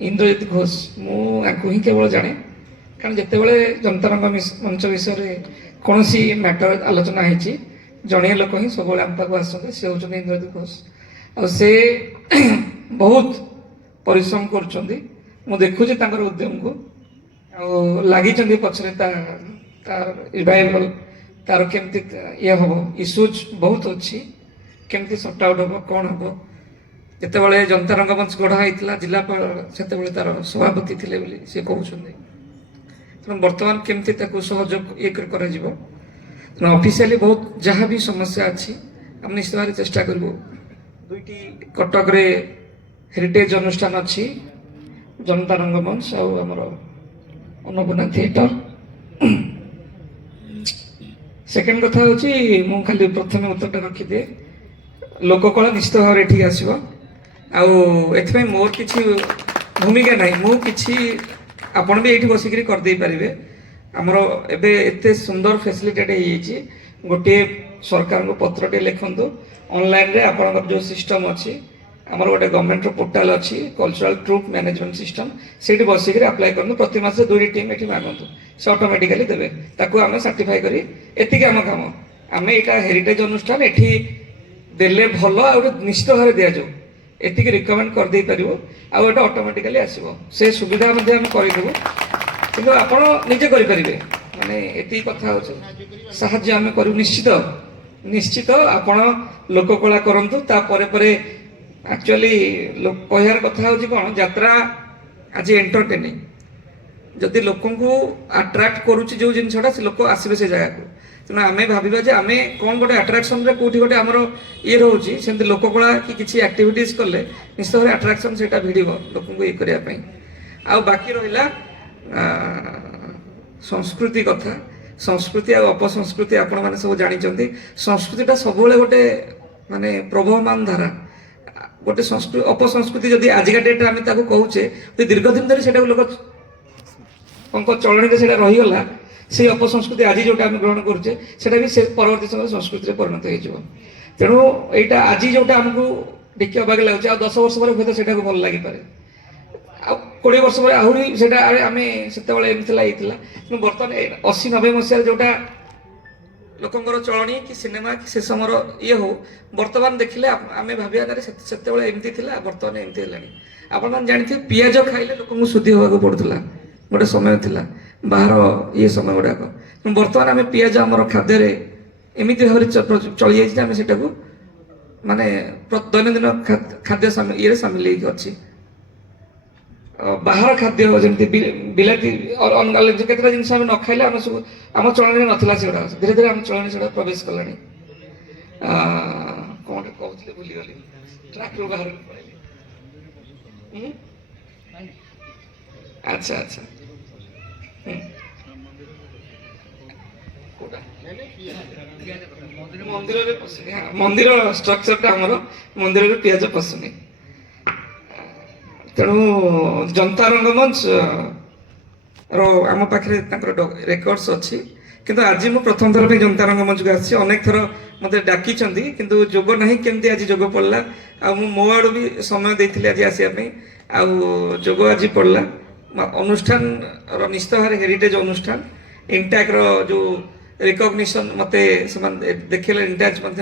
ଇନ୍ଦ୍ରଜିତ ଘୋଷ, ମୁଁ ୟାଙ୍କୁ ହିଁ କେବଳ ଜାଣେ କାରଣ ଯେତେବେଳେ ଜନତା ରଙ୍ଗମଞ୍ଚ ବିଷୟରେ କୌଣସି ମ୍ୟାଟର ଆଲୋଚନା ହେଇଛି ଜଣିଏ ଲୋକ ହିଁ ସବୁବେଳେ ଆମ ପାଖକୁ ଆସନ୍ତି, ସେ ହେଉଛନ୍ତି ଇନ୍ଦ୍ରଜିତ ଘୋଷ। ଆଉ ସେ ବହୁତ ପରିଶ୍ରମ କରୁଛନ୍ତି, ମୁଁ ଦେଖୁଛି ତାଙ୍କର ଉଦ୍ୟମକୁ, ଆଉ ଲାଗିଛନ୍ତି ପଛରେ ତାର ରିଭାଇଭାଲ, ତାର କେମିତି ଇଏ ହବ, ଇସ୍ୟୁଜ ବହୁତ ଅଛି, କେମିତି ସର୍ଟ ଆଉଟ୍ ହବ, କ'ଣ ହବ। ଯେତେବେଳେ ଜନତା ରଙ୍ଗମଞ୍ଚ ଗଢ଼ା ହେଇଥିଲା ଜିଲ୍ଲାପାଳ ସେତେବେଳେ ତାର ସଭାପତି ଥିଲେ ବୋଲି ସେ କହୁଛନ୍ତି। ତେଣୁ ବର୍ତ୍ତମାନ କେମିତି ତାକୁ ସହଯୋଗ କରାଯିବ। ତେଣୁ ଅଫିସିଆଲି ବହୁତ ଯାହା ବି ସମସ୍ୟା ଅଛି ଆମେ ନିଶ୍ଚିତ ଭାବରେ ଚେଷ୍ଟା କରିବୁ। 2ଟି କଟକରେ ହେରିଟେଜ ଅନୁଷ୍ଠାନ ଅଛି, ଜନତା ରଙ୍ଗମଞ୍ଚ ଆଉ ଆମର ଅନ୍ନପୂର୍ଣ୍ଣା ଥିଏଟର। ସେକେଣ୍ଡ କଥା ହେଉଛି, ମୁଁ ଖାଲି ପ୍ରଥମେ ଉତ୍ତରଟା ରଖିଦିଏ, ଲୋକକଳା ନିଶ୍ଚିତ ଭାବରେ ଏଠିକି ଆସିବ। ଆଉ ଏଥିପାଇଁ ମୋର କିଛି ଭୂମିକା ନାହିଁ, ମୁଁ କିଛି ଆପଣ ବି ଏଇଠି ବସିକିରି କରିଦେଇ ପାରିବେ। ଆମର ଏବେ ଏତେ ସୁନ୍ଦର ଫେସିଲିଟେଡ୍ ହେଇଯାଇଛି। ଗୋଟିଏ ସରକାରଙ୍କୁ ପତ୍ରଟେ ଲେଖନ୍ତୁ, ଅନଲାଇନରେ ଆପଣଙ୍କର ଯେଉଁ ସିଷ୍ଟମ୍ ଅଛି, ଆମର ଗୋଟେ ଗଭର୍ଣ୍ଣମେଣ୍ଟର ପୋର୍ଟାଲ ଅଛି କଲଚରାଲ ଟ୍ରୁପ୍ ମ୍ୟାନେଜମେଣ୍ଟ ସିଷ୍ଟମ୍, ସେଇଠି ବସିକିରି ଆପ୍ଲାଏ କରନ୍ତୁ। ପ୍ରତି ମାସରେ 2ଟି ଟିମ୍ ଏଠି ମାଗନ୍ତୁ, ସେ ଅଟୋମେଟିକାଲି ଦେବେ। ତାକୁ ଆମେ ସାର୍ଟିଫାଇ କରି, ଏତିକି ଆମ କାମ। ଆମେ ଏଇଟା ହେରିଟେଜ ଅନୁଷ୍ଠାନ, ଏଠି ଦେଲେ ଭଲ ଆଉ ଗୋଟେ ନିଶ୍ଚିତ ଭାବରେ ଦିଆଯାଉ, ଏତିକି ରିକମେଣ୍ଡ କରିଦେଇ ପାରିବୁ। ଆଉ ଏଇଟା ଅଟୋମେଟିକାଲି ଆସିବ, ସେ ସୁବିଧା ମଧ୍ୟ ଆମେ କରିଦେବୁ। କିନ୍ତୁ ଆପଣ ନିଜେ କରିପାରିବେ, ମାନେ ଏତିକି କଥା ହେଉଛି। ସାହାଯ୍ୟ ଆମେ କରିବୁ ନିଶ୍ଚିତ। ନିଶ୍ଚିତ ଆପଣ ଲୋକକଳା କରନ୍ତୁ, ତାପରେ ପରେ ଆକ୍ଚୁଆଲି କହିବାର କଥା ହେଉଛି କ'ଣ, ଯାତ୍ରା ଆଜି ଏଣ୍ଟରଟେନିଂ। ଯଦି ଲୋକଙ୍କୁ ଆଟ୍ରାକ୍ଟ କରୁଛି ଯେଉଁ ଜିନିଷଟା, ସେ ଲୋକ ଆସିବେ ସେ ଜାଗାକୁ। ତେଣୁ ଆମେ ଭାବିବା ଯେ ଆମେ କ'ଣ ଗୋଟେ ଆଟ୍ରାକ୍ସନରେ କେଉଁଠି ଗୋଟେ ଆମର ଇଏ ରହୁଛି, ସେମିତି ଲୋକକଳା କି କିଛି ଆକ୍ଟିଭିଟିଜ୍ କଲେ ନିଶ୍ଚିତ ଭାବରେ ଆଟ୍ରାକ୍ସନ୍ ସେଇଟା ଭିଡ଼ିବ ଲୋକଙ୍କୁ ଇଏ କରିବା ପାଇଁ। ଆଉ ବାକି ରହିଲା ସଂସ୍କୃତି କଥା। ସଂସ୍କୃତି ଆଉ ଅପସଂସ୍କୃତି ଆପଣମାନେ ସବୁ ଜାଣିଛନ୍ତି। ସଂସ୍କୃତିଟା ସବୁବେଳେ ଗୋଟେ ମାନେ ପ୍ରବହମାନ ଧାରା। ଗୋଟେ ଅପସଂସ୍କୃତି ଯଦି ଆଜିକା ଡେଟ୍ରେ ଆମେ ତାକୁ କହୁଛେ, ଯଦି ଦୀର୍ଘ ଦିନ ଧରି ସେଟାକୁ ଲୋକଙ୍କ ଚଳଣିରେ ସେଇଟା ରହିଗଲା, ସେଇ ଅପସଂସ୍କୃତି ଆଜି ଯୋଉଟା ଆମେ ଗ୍ରହଣ କରୁଛେ, ସେଟା ବି ସେ ପରବର୍ତ୍ତୀ ସମୟରେ ସଂସ୍କୃତିରେ ପରିଣତ ହେଇଯିବ। ତେଣୁ ଏଇଟା ଆଜି ଯୋଉଟା ଆମକୁ ଟିକେ ଅବାଗ ଲାଗୁଛି, ଆଉ 10 ବର୍ଷ ପରେ ହୁଏତ ସେଟାକୁ ଭଲ ଲାଗିପାରେ, ଆଉ 20 ବର୍ଷ ପରେ ଆହୁରି ସେଟା ଆମେ ସେତେବେଳେ ଏମିତି ଥିଲା ହେଇଥିଲା। କିନ୍ତୁ ବର୍ତ୍ତମାନ 80-90 ମସିହାରେ ଯୋଉଟା ଲୋକଙ୍କର ଚଳଣି କି ସିନେମା କି ସେ ସମୟର ଇଏ ହଉ, ବର୍ତ୍ତମାନ ଦେଖିଲେ ଆମେ ଭାବିବା ଯେ ସେତେବେଳେ ଏମିତି ଥିଲା, ବର୍ତ୍ତମାନ ଏମିତି ହେଲାଣି। ଆପଣମାନେ ଜାଣିଥିବେ ପିଆଜ ଖାଇଲେ ଲୋକଙ୍କୁ ଶୁଦ୍ଧି ହେବାକୁ ପଡୁଥିଲା, ଗୋଟେ ସମୟ ଥିଲା ବାହାର ଇଏ ସମୟ ଗୁଡାକ। ବର୍ତ୍ତମାନ ଆମେ ପିଆଜ ଆମର ଖାଦ୍ୟରେ ଏମିତି ଭାବରେ ଚଳି ଯାଇଛି ଯେ ଆମେ ସେଟାକୁ ମାନେ ଦୈନନ୍ଦିନ ଖାଦ୍ୟ ଇଏରେ ସାମିଲ ହେଇକି ଅଛି। ବାହାର ଖାଦ୍ୟ ଯେମିତି ବିଲାତି ଅଲଗା କେତେଟା ଜିନିଷ ଆମେ ନ ଖାଇଲେ ଆମେ ସବୁ ଆମ ଚଳଣିରେ ନଥିଲା, ସେଗୁଡ଼ା ଧୀରେ ଧୀରେ ଆମ ଚଳଣି ସେଗୁଡ଼ା ପ୍ରବେଶ କଲାଣି। କ'ଣ ଗୋଟେ କହୁଥିଲେ ଭୁଲିଗଲି, ଟ୍ରାକ୍ରୁ ବାହାରକୁ ପଳେଇଲି। ଆଚ୍ଛା ଆଚ୍ଛା, ମନ୍ଦିରରେ ପଶୁନି। ମନ୍ଦିର ଷ୍ଟ୍ରକ୍ଚରଟା ଆମର ମନ୍ଦିରରେ ପିଆଜ ପଶୁନି। ତେଣୁ ଜନତା ରଙ୍ଗମଞ୍ଚ ର ଆମ ପାଖରେ ତାଙ୍କର ରେକର୍ଡସ ଅଛି। କିନ୍ତୁ ଆଜି ମୁଁ ପ୍ରଥମ ଥର ପାଇଁ ଜନତା ରଙ୍ଗମଞ୍ଚକୁ ଆସିଛି। ଅନେକ ଥର ମୋତେ ଡାକିଛନ୍ତି, କିନ୍ତୁ ଯୋଗ ନାହିଁ। କେମିତି ଆଜି ଯୋଗ ପଡ଼ିଲା, ଆଉ ମୁଁ ମୋ ଆଡ଼ୁ ବି ସମୟ ଦେଇଥିଲି ଆଜି ଆସିବା ପାଇଁ, ଆଉ ଯୋଗ ଆଜି ପଡ଼ିଲା। ଅନୁଷ୍ଠାନର ନିଶ୍ଚିତ ଭାବରେ ହେରିଟେଜ ଅନୁଷ୍ଠାନ ଇଣ୍ଟାକ୍ର ଯେଉଁ ରିକଗ୍ନିସନ୍ ମୋତେ ସେମାନେ ଦେଖେଇଲେ, ଇଣ୍ଟାଚ୍ ମଧ୍ୟ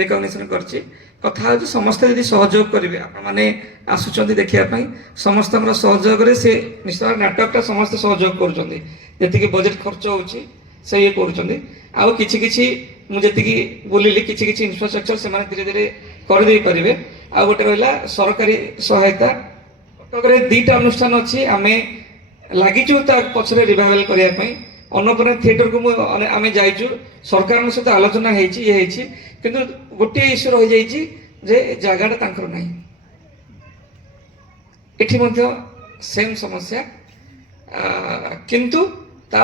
ରିକଗ୍ନିସନ୍ କରିଛି। କଥା ହେଉଛି ସମସ୍ତେ ଯଦି ସହଯୋଗ କରିବେ, ଆପଣମାନେ ଆସୁଛନ୍ତି ଦେଖିବା ପାଇଁ, ସମସ୍ତଙ୍କର ସହଯୋଗରେ ସେ ନିଶ୍ଚିତ ଭାବରେ ନାଟକଟା ସମସ୍ତେ ସହଯୋଗ କରୁଛନ୍ତି। ଯେତିକି ବଜେଟ୍ ଖର୍ଚ୍ଚ ହେଉଛି ସେ ଇଏ କରୁଛନ୍ତି। ଆଉ କିଛି କିଛି ମୁଁ ଯେତିକି ବୁଲିଲି, କିଛି କିଛି ଇନଫ୍ରାଷ୍ଟ୍ରକ୍ଚର ସେମାନେ ଧୀରେ ଧୀରେ କରିଦେଇ ପାରିବେ। ଆଉ ଗୋଟେ ରହିଲା ସରକାରୀ ସହାୟତା। କଟକରେ 2ଟା ଅନୁଷ୍ଠାନ ଅଛି, ଆମେ ଲାଗିଛୁ ତା ପଛରେ ରିଭାଇଭାଲ କରିବା ପାଇଁ। ଅନ୍ନପୂର୍ଣ୍ଣା ଥିଏଟରକୁ ଆମେ ଯାଇଛୁ, ସରକାରଙ୍କ ସହିତ ଆଲୋଚନା ହେଇଛି, ଇଏ ହେଇଛି, କିନ୍ତୁ ଗୋଟିଏ ଇସ୍ୟୁ ରହିଯାଇଛି ଯେ ଜାଗାଟା ତାଙ୍କର ନାହିଁ। ଏଠି ମଧ୍ୟ ସେମ୍ ସମସ୍ୟା, କିନ୍ତୁ ତା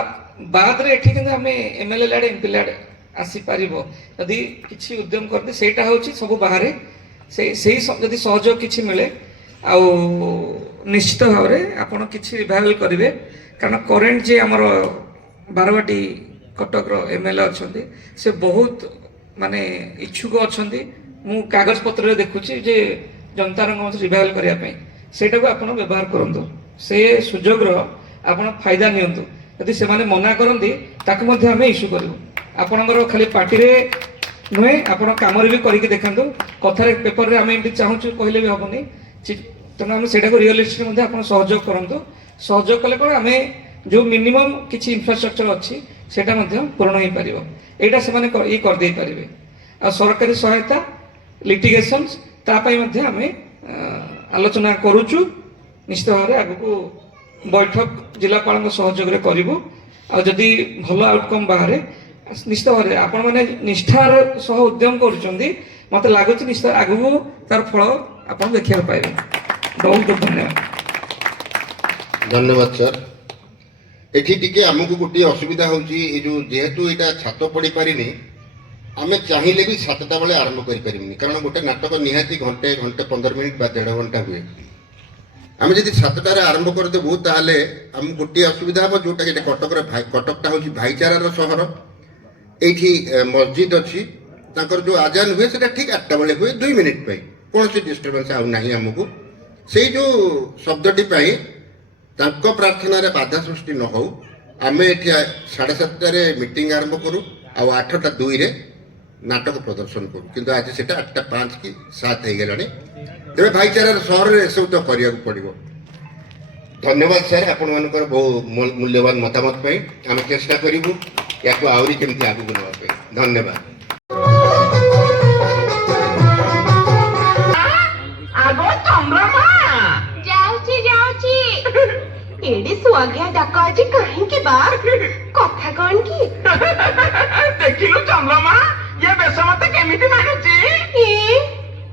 ବାଦରେ ଏଠି କିନ୍ତୁ ଆମେ MLA ଲାଡେ MP ଲାଡେ ଆସିପାରିବ ଯଦି କିଛି ଉଦ୍ୟମ କରନ୍ତି। ସେଇଟା ହେଉଛି ସବୁ ବାହାରେ ସେଇ ଯଦି ସହଯୋଗ କିଛି ମିଳେ, ଆଉ ନିଶ୍ଚିତ ଭାବରେ ଆପଣ କିଛି ରିଭାଇଭାଲ କରିବେ। କାରଣ କରେଣ୍ଟ ଯେ ଆମର ବାରବାଟୀ କଟକର MLA ଅଛନ୍ତି, ସେ ବହୁତ ମାନେ ଇଚ୍ଛୁକ ଅଛନ୍ତି। ମୁଁ କାଗଜପତ୍ରରେ ଦେଖୁଛି ଯେ ଜନତା ରଙ୍ଗମଞ୍ଚ ରିଭାଇଭାଲ କରିବା ପାଇଁ, ସେଇଟାକୁ ଆପଣ ବ୍ୟବହାର କରନ୍ତୁ। ସେ ସୁଯୋଗର ଆପଣ ଫାଇଦା ନିଅନ୍ତୁ। ଯଦି ସେମାନେ ମନା କରନ୍ତି, ତାକୁ ମଧ୍ୟ ଆମେ ଇସ୍ୟୁ କରିବୁ। ଆପଣଙ୍କର ଖାଲି ପାର୍ଟିରେ ନୁହେଁ, ଆପଣ କାମରେ ବି କରିକି ଦେଖାନ୍ତୁ। କଥାରେ ପେପରରେ ଆମେ ଏମିତି ଚାହୁଁଛୁ କହିଲେ ବି ହେବନି। ତେଣୁ ଆମେ ସେଇଟାକୁ ରିଅଲିଷ୍ଟିରେ ମଧ୍ୟ ଆପଣ ସହଯୋଗ କରନ୍ତୁ। ସହଯୋଗ କଲେ କ'ଣ, ଆମେ ଯେଉଁ ମିନିମମ୍ କିଛି ଇନଫ୍ରାଷ୍ଟ୍ରକ୍ଚର ଅଛି ସେଇଟା ମଧ୍ୟ ପୂରଣ ହେଇପାରିବ। ଏଇଟା ସେମାନେ ଇଏ କରିଦେଇ ପାରିବେ। ଆଉ ସରକାରୀ ସହାୟତା, ଲିଟିଗେସନ୍ସ, ତା ପାଇଁ ମଧ୍ୟ ଆମେ ଆଲୋଚନା କରୁଛୁ। ନିଶ୍ଚିତ ଭାବରେ ଆଗକୁ ବୈଠକ ଜିଲ୍ଲାପାଳଙ୍କ ସହଯୋଗରେ କରିବୁ। ଆଉ ଯଦି ଭଲ ଆଉଟକମ୍ ବାହାରେ, ନିଶ୍ଚିତ ଭାବରେ ଆପଣମାନେ ନିଷ୍ଠାର ସହ ଉଦ୍ୟମ କରୁଛନ୍ତି, ମୋତେ ଲାଗୁଛି ନିଶ୍ଚିତ ଆଗକୁ ତାର ଫଳ ଆପଣ ଦେଖିବାକୁ ପାଇବେ। ବହୁତ ବହୁତ ଧନ୍ୟବାଦ। ଧନ୍ୟବାଦ ସାର୍। ଏଠି ଟିକେ ଆମକୁ ଗୋଟିଏ ଅସୁବିଧା ହେଉଛି, ଏ ଯେଉଁ ଯେହେତୁ ଏଇଟା ଛାତ ପଡ଼ି ପାରିନି, ଆମେ ଚାହିଁଲେ ବି 7ଟା ବେଳେ ଆରମ୍ଭ କରିପାରିବୁନି। କାରଣ ଗୋଟେ ନାଟକ ନିହାତି ଘଣ୍ଟେ 15 ମିନିଟ୍ ବା 1.5 ଘଣ୍ଟା ହୁଏ। ଆମେ ଯଦି 7ଟାରେ ଆରମ୍ଭ କରିଦେବୁ ତାହେଲେ ଆମକୁ ଗୋଟିଏ ଅସୁବିଧା ହେବ, ଯେଉଁଟାକି ଏଠି କଟକଟା ହେଉଛି ଭାଇଚାରାର ସହର। ଏଇଠି ମସଜିଦ୍ ଅଛି, ତାଙ୍କର ଯେଉଁ ଆଜାନ ହୁଏ ସେଟା ଠିକ୍ 8ଟା ବେଳେ ହୁଏ, 2 ମିନିଟ୍ ପାଇଁ, କୌଣସି ଡିଷ୍ଟର୍ବାନ୍ସ ଆଉ ନାହିଁ ଆମକୁ। ସେଇ ଯେଉଁ ଶବ୍ଦଟି ପାଇଁ ତାଙ୍କ ପ୍ରାର୍ଥନାରେ ବାଧା ସୃଷ୍ଟି ନ ହେଉ, ଆମେ ଏଠି 7:30ରେ ମିଟିଂ ଆରମ୍ଭ କରୁ, ଆଉ 8:02ରେ ନାଟକ ପ୍ରଦର୍ଶନ କରୁ। କିନ୍ତୁ ଆଜି ସେଟା 8:05 କି 7 ହେଇଗଲାଣି। ତେବେ ଭାଇଚାରାର ସହରରେ ଏସବୁ ତ କରିବାକୁ ପଡ଼ିବ। ଧନ୍ୟବାଦ ସାର୍ ଆପଣମାନଙ୍କର ବହୁ ମୂଲ୍ୟବାନ ମତାମତ ପାଇଁ। ଆମେ ଚେଷ୍ଟା କରିବୁ ୟାକୁ ଆହୁରି କେମିତି ଆଗକୁ ନେବା ପାଇଁ। ଧନ୍ୟବାଦ। ଏଡେ ସୁଆଗିଆ ଡାକ ଆଜି କାହିଁକି ବା? କଥା କଣ କି? ଦେଖିଲୁ ଚନ୍ଦ୍ରମା, ଏ ବେଶ ମତେ କେମିତି ଲାଗୁଛି?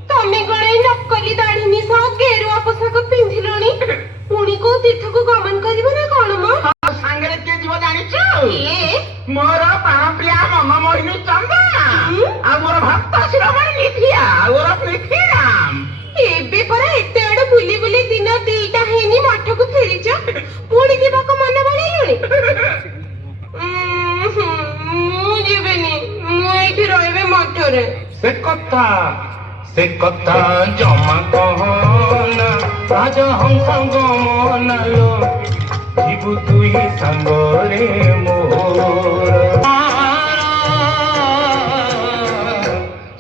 ତମେ କଣ ଏଇ ନକଲି ଦାଢି ମିଶ ଗେରୁଆ ପୋଷାକ ପିନ୍ଧିଲଣି? ପୁଣି କୋଉ ତୀର୍ଥକୁ ଗମନ କରିବ ନା କଣ ମ? ସାଙ୍ଗରେ କିଏ ଯିବ ଜାଣିଛୁ? କିଏ? ମୋର ପ୍ରାଣପ୍ରିୟା ମନମୋହିନୀ ଚନ୍ଦ୍ର ଆଉ ମୋର ଭକ୍ତ ଶିରୋମଣି ନିଧିଆ ଓରଫ ନିଧିରାମ। ଏବେ ପରା ଏତେ ଆଡେ ବୁଲି ବୁଲି ଦିନ 2ଟା ହେଇନି ମଠକୁ ଫେରିଛ, ପୁଣି ଯିବାକୁ ମନ ବଳେଇଲଣି? ମୁଁ ଯିବିନି, ମୁଁ ଏଇଠି ରହିବି ମଠରେ। ସେ କଥା ଜମା କହନା, ରାଜହଂସ ଗମନାଲୋ, ଯିବୁ ତୁଇ ସାଙ୍ଗରେ ମୋର।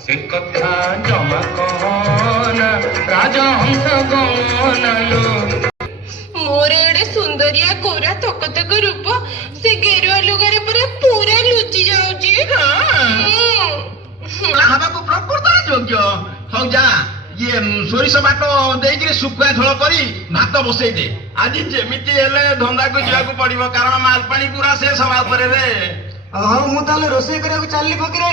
ସେ କଥା ଜମା କହନା, ରାଜହଂସ ଗମନାଲୋ। ମୋର ଏଡେ ସୁନ୍ଦରିଆ କୋରା ତକ ରୂପ ସେ ଗେରୁଆ ଲୁଗାରେ ପୁରା ଲୁଚି ଯାଉଛି। ହବାକୁ ପ୍ରକୃତରେ ଯୋଗ୍ୟ। ହଉ ଯା, ଇଏ ସୋରିଷ ବାଟ ଦେଇକିରି ଶୁଖୁଆ ଝୋଳ କରି ଭାତ ବସେଇ ଦେ। ଆଜି ଯେମିତି ହେଲେ ଧନ୍ଦାକୁ ଯିବାକୁ ପଡିବ, କାରଣ ମାଲ ପାଣି ପୁରା ଶେଷ ହବା ଉପରେ ରେ। ହଉ ମୁଁ ତାହେଲେ ରୋଷେଇ କରିବାକୁ ଚାଲିଲି ଫକୀରେ।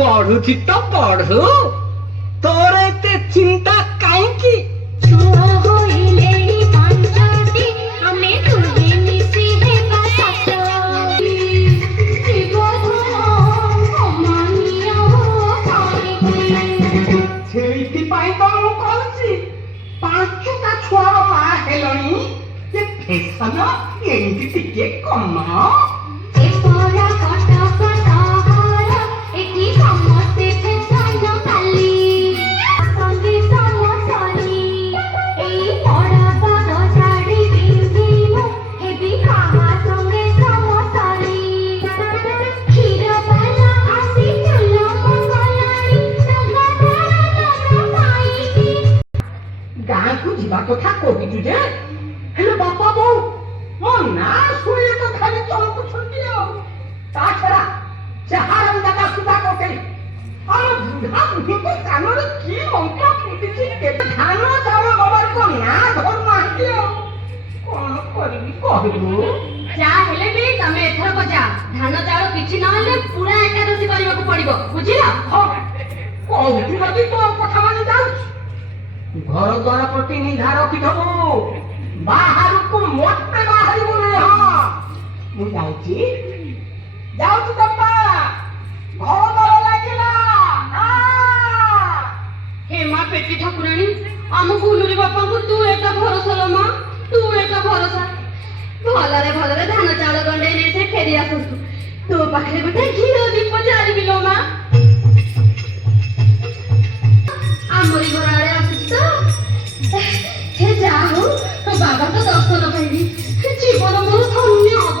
ପଢୁଛି ତ ପଢୁ, ତୋର ଏତେ ଚିନ୍ତା କାହିଁକି? ସେଇଥିପାଇଁ ତ ମୁଁ କହୁଛି, 5ଟା ଛୁଆ ମା ହେଲଣି, ଯେ ଫେସନ ଏମିତି ଟିକେ କମ। ଗାଁକୁ ଯିବା କଥା କହୁଛୁ ଯେ, ହେଲେ ବାପା ବୋଉ ମୋ ନାଁ ଶୁଣିଲେ ତ ଖାଲି ଚମକୁଛନ୍ତି ଆଉ। ତା ଛଡା ଯାହାର ଜାଗା ସୁଧା କୋଠେଇ ଆମ ବୁଢା ବୁଢୀଙ୍କ କାନରେ କି ମନ୍ତ୍ର ଫୁଟିଛି, କେବେ ଧାନ ଚାଉଳ ବାବାଙ୍କ ନାଁ ଧରୁନାହାନ୍ତି ଆଉ। କଣ କରିବି କହିବୁ? ଯାହା ହେଲେ ବି ତମେ ଏଥରକ ଯା, ଧାନ ଚାଉଳ କିଛି ନହେଲେ ପୁରା ଏକାଦଶୀ କରିବାକୁ ପଡିବ, ବୁଝିଲ? କହୁଛୁ ଯଦି ତୋ କଥା ମାନି ଯାଉଛି। ଘର ଦ୍ୱାର ପ୍ରତି ନିଘା ରଖିଥବୁ, ବାହାରକୁ ମୋଟେ ବାହାରିବୁନି। ମୁଁ ଯାଉଛି ଚମ୍ପା, ଘର ଦ୍ୱାର ଲାଗିଲା। ହେ ମା ପେଟି ଠାକୁରାଣୀ, ଆମ ଗୁଲୁରି ବାପାଙ୍କୁ ତୁ ଏକା ଭରସା ଲୋ ମା, ତୁ ଏକା ଭରସା। ଭଲରେ ଭଲରେ ଧାନ ଚାଉଳ ଗଣ୍ଡେଇ ନେଇ ସେ ଫେରି ଆସନ୍ତୁ। ତୋ ପାଖରେ ଗୋଟେ ଘିଅ ଦୀପ ଜାଳିବି ଲୋ ମା। ଆମରି ଘର ଆଡେ ଆସୁଛି ତ, ହେ ଯା ହଉ ବାବାଙ୍କ ଦର୍ଶନ ପାଇବି, ଜୀବନ ମୋର ଧନ୍ୟ ହବ।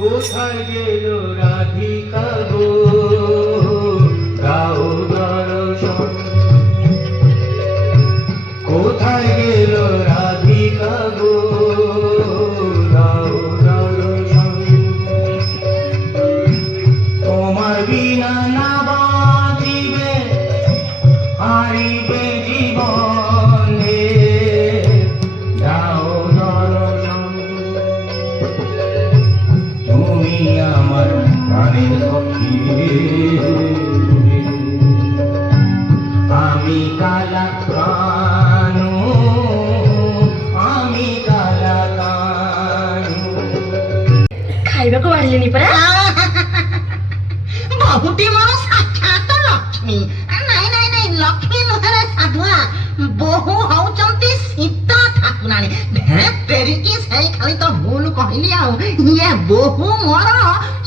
কোথায় গেল রাধিকা গো, দাও দর্শন। কোথায় গেল রাধিকা গো, দাও দর্শন। তোমার বিনা না বাঁচি କହିଲେନି ପରା। ବହୁଟି ମୋର ସାକ୍ଷାତ ଲକ୍ଷ୍ମୀ। ନାଇଁ ନାଇଁ ନାଇଁ, ଲକ୍ଷ୍ମୀ ନୁହେଁ ସାଧୁଆ, ବୋହୂ ହଉଛନ୍ତି ସୀତା ଠାକୁରାଣୀ। ତେରିକି ସେଇ ଖାଲି ତ ଭୁଲ କହିଲି ଆଉ। ଇଏ ବୋହୂ ମୋର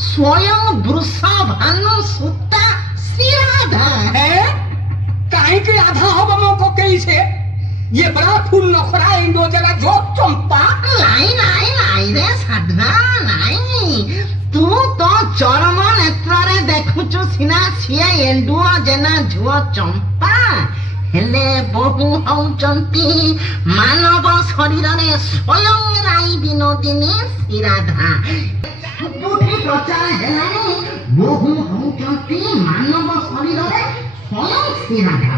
ସ୍ୱୟଂ ବୃଷଭାନୁ ସୂତା ଶ୍ରୀରାଧା। କାହିଁକି ରାଧା ହବ ମୋ କୋକେଇ ସେ? ଇଏ ପରା ଫୁଲ ନଖରା ଇଣ୍ଡୋଜେରା ଯୋ ଚମ୍ପା। ନାଇଁ ନାଇଁ ନାଇଁ ରେ ସାଧୁଆ, ନାଇଁ। ତୁ ତ ଚରମ ନେତ୍ରରେ ଦେଖୁଛୁ ସିନା ସିଏ ଏଣ୍ଡୁଅ ଜେନା ଝୁଅ ଚମ୍ପା, ହେଲେ ବୋହୂ ହଉଛନ୍ତି ମାନବ ଶରୀରରେ ସ୍ୱୟଂ ରାଇ ବିନୋଦିନୀ ଶ୍ରୀରାଧା। ସବୁଠି ପ୍ରଚାର ହେଲାଣି ବୋହୂ ହଉଛନ୍ତି ମାନବ ଶରୀରରେ ସ୍ୱୟଂ ଶ୍ରୀରାଧା।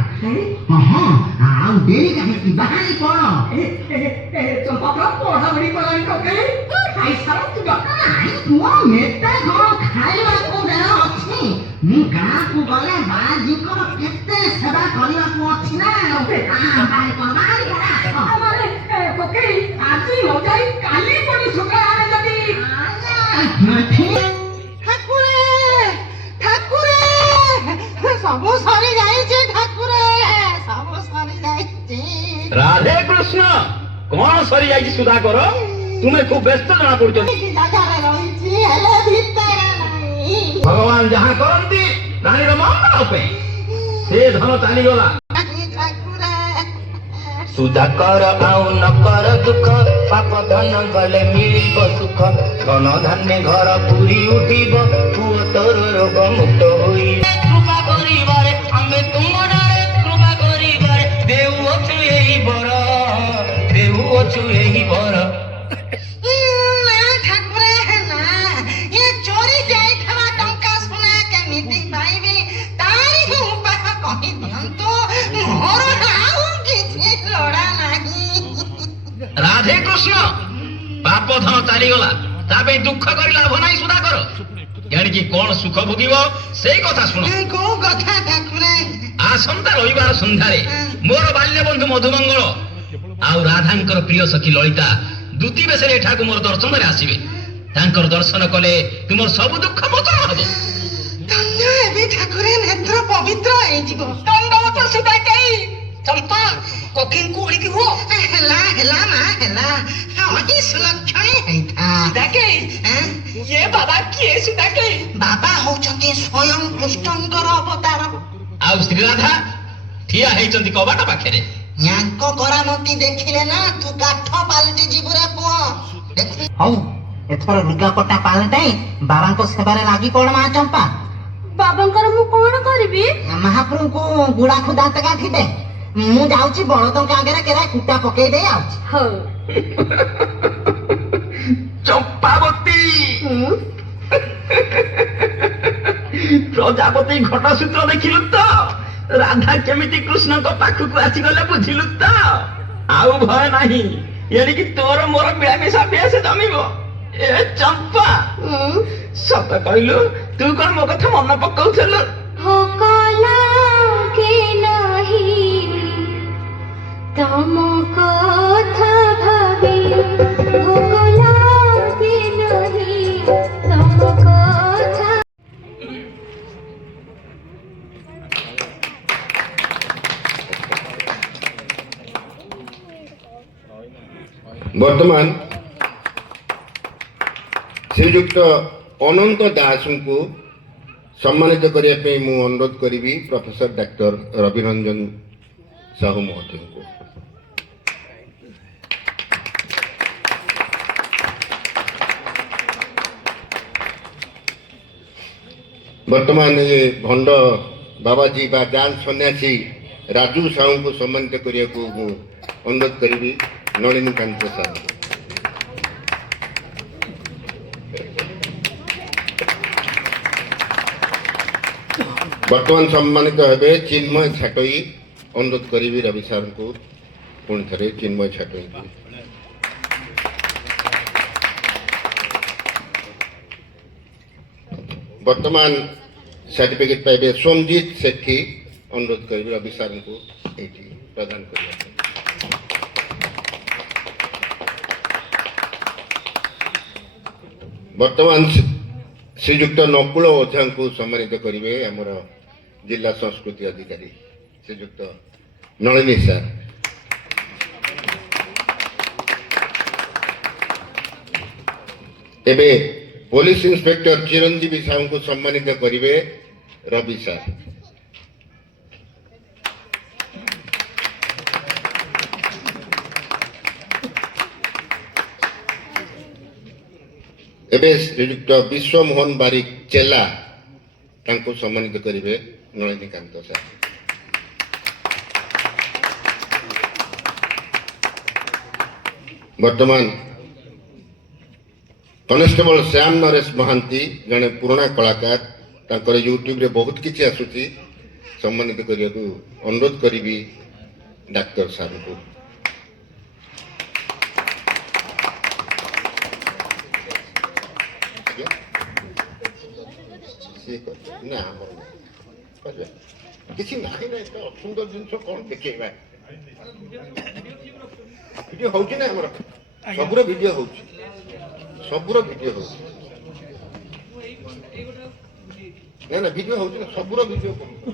ହଁ, ଆଉ ଡେରି କାହିଁକି, ବାହାରି ପଡ। ଚମ୍ପା ପରା ପଢାପଢି କଲାଣି କୋକେଇ। ଖାଇସାର ତୁ ନାଇଁ ପୁଅ, ମେତେ କଣ ଖାଇବାକୁ ଦେହ ଅଛି? ମୁଁ ଗାଁକୁ ଗଲେ ବାଜିଙ୍କର କେତେ ସେବା କରିବାକୁ ଅଛି ନା। ବାହାରି ପଡ, ବାହାରି ପଡ। ମାନେ କୋକେଇ ଆଜି ନ ଯାଇ କାଲି ପଡି ସକାଳେ ଆମେ ଯଦି ଠାକୁରେ ଠାକୁରେ, ସବୁ ସରି ଯାଇଛି ଠାକୁରେ, ସବୁ ସରି ଯାଇଛି। ରାଧେ କୃଷ୍ଣ, କଣ ସରି ଯାଇଛି ସୁଧା କର? ତୁମେ ଖୁବ ବ୍ୟସ୍ତ ଜଣା ପଡୁଛ। ଜାଗାରେ ରହିଛି ହେଲେ ଭିତରେ ନାହିଁ। ଭଗବାନ ଯାହା କରନ୍ତି ପ୍ରାଣୀର ମଙ୍ଗଳ ପାଇଁ। ସେ ଧନ ଚାଲିଗଲା। ସୁଧାକର ଆଉ ନକର ଦୁଃଖ, ପାପ ଧନ ଗଲେ ମିଳିବ ସୁଖ। ଧନ ଧାନ୍ୟ ଘର ପୁରୀ ଉଠିବ, ପୁଅ ତୋର ରୋଗ ମୁକ୍ତ ହୋଇ। କୃପା କରିବାରେ ଆମେ ତୁମଠାରେ, କୃପା କରିବାରେ ଦେଉଅଛୁ ଏହି ବର, ଦେଉଅଛୁ ଏହି ବର। ନା ଠାକୁରେ ନା, ଏ ଚୋରି ଯାଇଥିବା ଟଙ୍କା ସୁନା କେମିତି ପାଇବି ତାରି ଉପାୟ କହି ଦିଅନ୍ତୁ। ମୋର ଆଉ କିଛି ଲୋଡ଼ା ନାହିଁ। ରାଧେ କୃଷ୍ଣ, ପାପ ଧନ ଚାଲିଗଲା, ତା ପାଇଁ ଦୁଃଖ କରି ଲାଭ ନାହିଁ ସୁଧା କର। ଏଣିକି କଣ ସୁଖ ଭୋଗିବ ସେଇ କଥା ଶୁଣ। କୋଉ କଥା ଠାକୁରେ? ଆସନ୍ତା ରବିବାର ସନ୍ଧ୍ୟାରେ ମୋର ବାଲ୍ୟ ବନ୍ଧୁ ମଧୁମଙ୍ଗଳ ଆଉ ରାଧାଙ୍କର ପ୍ରିୟ ସଖୀ ଲଳିତା ଦୁତି ବେଶରେ ଏଠାକୁ ମୋର ଦର୍ଶନରେ ଆସିବେ। ତାଙ୍କର ଦର୍ଶନ କଲେ ତୁମର ସବୁ ଦୁଃଖ ମୋଚନ ହବ। ଧନ୍ୟ ହେବି ଠାକୁରେ, ନେତ୍ର ପବିତ୍ର ହେଇଯିବ। ଦଣ୍ଡବତ ସୁଧା କେହି ଚମ୍ପା କୋକିଙ୍କୁ ଉଳିକି ହୁଅ। ହେଲା ହେଲା ମା ହେଲା, ଅତି ସୁଲକ୍ଷଣୀ ହେଇଥା। ସୁଧାକେ ଇଏ ବାବା କିଏ? ସୁଧାକେ ବାବା ହଉଛନ୍ତି ସ୍ୱୟଂ କୃଷ୍ଣଙ୍କର ଅବତାର। ଆଉ ଶ୍ରୀରାଧା ଠିଆ ହେଇଛନ୍ତି କବାଟ ପାଖରେ। ୟାଙ୍କ କରାମତି ଦେଖିଲେ ନା ତୁ କାଠ ପାଲଟି ଯିବୁରେ ପୁଅ। ହଉ, ଏଥର ଲୁଗାପଟା ପାଲଟାଇ ବାବାଙ୍କ ସେବାରେ ଲାଗି ପଡ ମା ଚମ୍ପା। ବାବାଙ୍କର ମୁଁ କଣ କରିବି? ମହାପ୍ରଭୁଙ୍କୁ ଗୁଡାଖୁ ଦାନ୍ତ କାଟିଦେ। ମୁଁ ଯାଉଛି ବଳଦଙ୍କ ଆଗରେ କେରା କୁଟା ପକେଇ ଦେଇ ଆଉଛି। ହଉ। ଚମ୍ପାବତୀ, ପ୍ରଜାପତି ଘଟସୂତ୍ର ଦେଖିଲୁ ତ? ରାଧା କେମିତି କୃଷ୍ଣଙ୍କ ପାଖକୁ ଆସିଗଲେ ବୁଝିଲୁ ତ? ଆଉ ଭୟ ନାହିଁ, ଏଣିକି ତୋର ମୋର ମିଳାମିଶା ବେଶ ଜମିବ। ଏ ଚମ୍ପା, ସତ କହିଲୁ, ତୁ କଣ ମୋ କଥା ମନେ ପକାଉଥିଲୁ? ଭୋକ ଲାଗେ ନାହିଁ ତମ କଥା ଭାବି, ଭୋକ ଲାଗେ ନାହିଁ ତମ କଥା। ବର୍ତ୍ତମାନ ଶ୍ରୀଯୁକ୍ତ ଅନନ୍ତ ଦାସଙ୍କୁ ସମ୍ମାନିତ କରିବା ପାଇଁ ମୁଁ ଅନୁରୋଧ କରିବି ପ୍ରଫେସର ଡାକ୍ତର ରବିରଞ୍ଜନ ସାହୁ ମହୋଦୟଙ୍କୁ। ବର୍ତ୍ତମାନ ଏ ଭଣ୍ଡ ବାବାଜୀ ବା ଜାଲ ସନ୍ନ୍ୟାସୀ ରାଜୁ ସାହୁଙ୍କୁ ସମ୍ମାନିତ କରିବାକୁ ମୁଁ ଅନୁରୋଧ କରିବି ନଳିନୀକାନ୍ତ ସାହୁ। ବର୍ତ୍ତମାନ ସମ୍ମାନିତ ହେବେ ଚିନ୍ମୟ ଛାଟୋଇ। ଅନୁରୋଧ କରିବି ରବି ସାର୍ଙ୍କୁ ପୁଣି ଥରେ ଚିନ୍ମୟ ଛାଟୋଇଙ୍କୁ। ବର୍ତ୍ତମାନ ସାର୍ଟିଫିକେଟ୍ ପାଇବେ ସୋମଜିତ ସେଠୀ। ଅନୁରୋଧ କରିବି ରବି ସାର୍ଙ୍କୁ ଏଇଠି ପ୍ରଦାନ କରିବା ପାଇଁ। ବର୍ତ୍ତମାନ ଶ୍ରୀଯୁକ୍ତ ନକୁଳ ଓଝାଙ୍କୁ ସମ୍ମାନିତ କରିବେ ଆମର ଜିଲ୍ଲା ସଂସ୍କୃତି ଅଧିକାରୀ ଶ୍ରୀଯୁକ୍ତ ନଳିନୀ ସାର୍। ଏବେ ପୋଲିସ ଇନ୍ସପେକ୍ଟର ଚିରଞ୍ଜୀବୀ ସାହୁଙ୍କୁ ସମ୍ମାନିତ କରିବେ ରବି ସାର୍। ଏବେ ଶ୍ରୀଯୁକ୍ତ ବିଶ୍ୱମୋହନ ବାରିକ ଚେଲା ତାଙ୍କୁ ସମ୍ମାନିତ କରିବେ ନଳିନୀକାନ୍ତ ସାର୍। ବର୍ତ୍ତମାନ କନେଷ୍ଟବଳ ଶ୍ୟାମ ନରେଶ ମହାନ୍ତି ଜଣେ ପୁରୁଣା କଳାକାର, ତାଙ୍କର ୟୁଟ୍ୟୁବରେ ବହୁତ କିଛି ଆସୁଛି, ସମ୍ମାନିତ କରିବାକୁ ଅନୁରୋଧ କରିବି ଡାକ୍ତର ସାର୍ଙ୍କୁ। ନା ଆମର କିଛି ନାହିଁ ନା, ଏତେ ଅସୁନ୍ଦର ଜିନିଷ କଣ ଦେଖେଇବା? ଭିଡ଼ିଓ ହଉଛି ନା ଆମର, ସବୁର ଭିଡ଼ିଓ ହଉଛି, ସବୁର ଭିଡ଼ିଓ ହଉଛି। ନା ନା ଭିଡ଼ିଓ ହଉଛି ନା, ସବୁର ଭିଡ଼ିଓ କରୁଛି।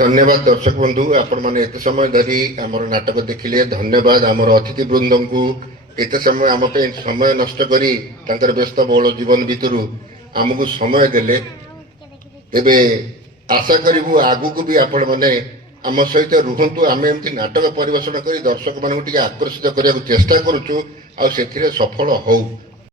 ଧନ୍ୟବାଦ ଦର୍ଶକ ବନ୍ଧୁ, ଆପଣମାନେ ଏତେ ସମୟ ଧରି ଆମର ନାଟକ ଦେଖିଲେ, ଧନ୍ୟବାଦ ଆମର ଅତିଥି ବୃନ୍ଦଙ୍କୁ ଏତେ ସମୟ ଆମ ପାଇଁ ସମୟ ନଷ୍ଟ କରି ତାଙ୍କର ବ୍ୟସ୍ତବହୁଳ ଜୀବନ ଭିତରୁ ଆମକୁ ସମୟ ଦେଲେ। ଏବେ ଆଶା କରିବୁ ଆଗକୁ ବି ଆପଣମାନେ ଆମ ସହିତ ରୁହନ୍ତୁ। ଆମେ ଏମିତି ନାଟକ ପରିବେଷଣ କରି ଦର୍ଶକମାନଙ୍କୁ ଟିକେ ଆକର୍ଷିତ କରିବାକୁ ଚେଷ୍ଟା କରୁଛୁ, ଆଉ ସେଥିରେ ସଫଳ ହଉ।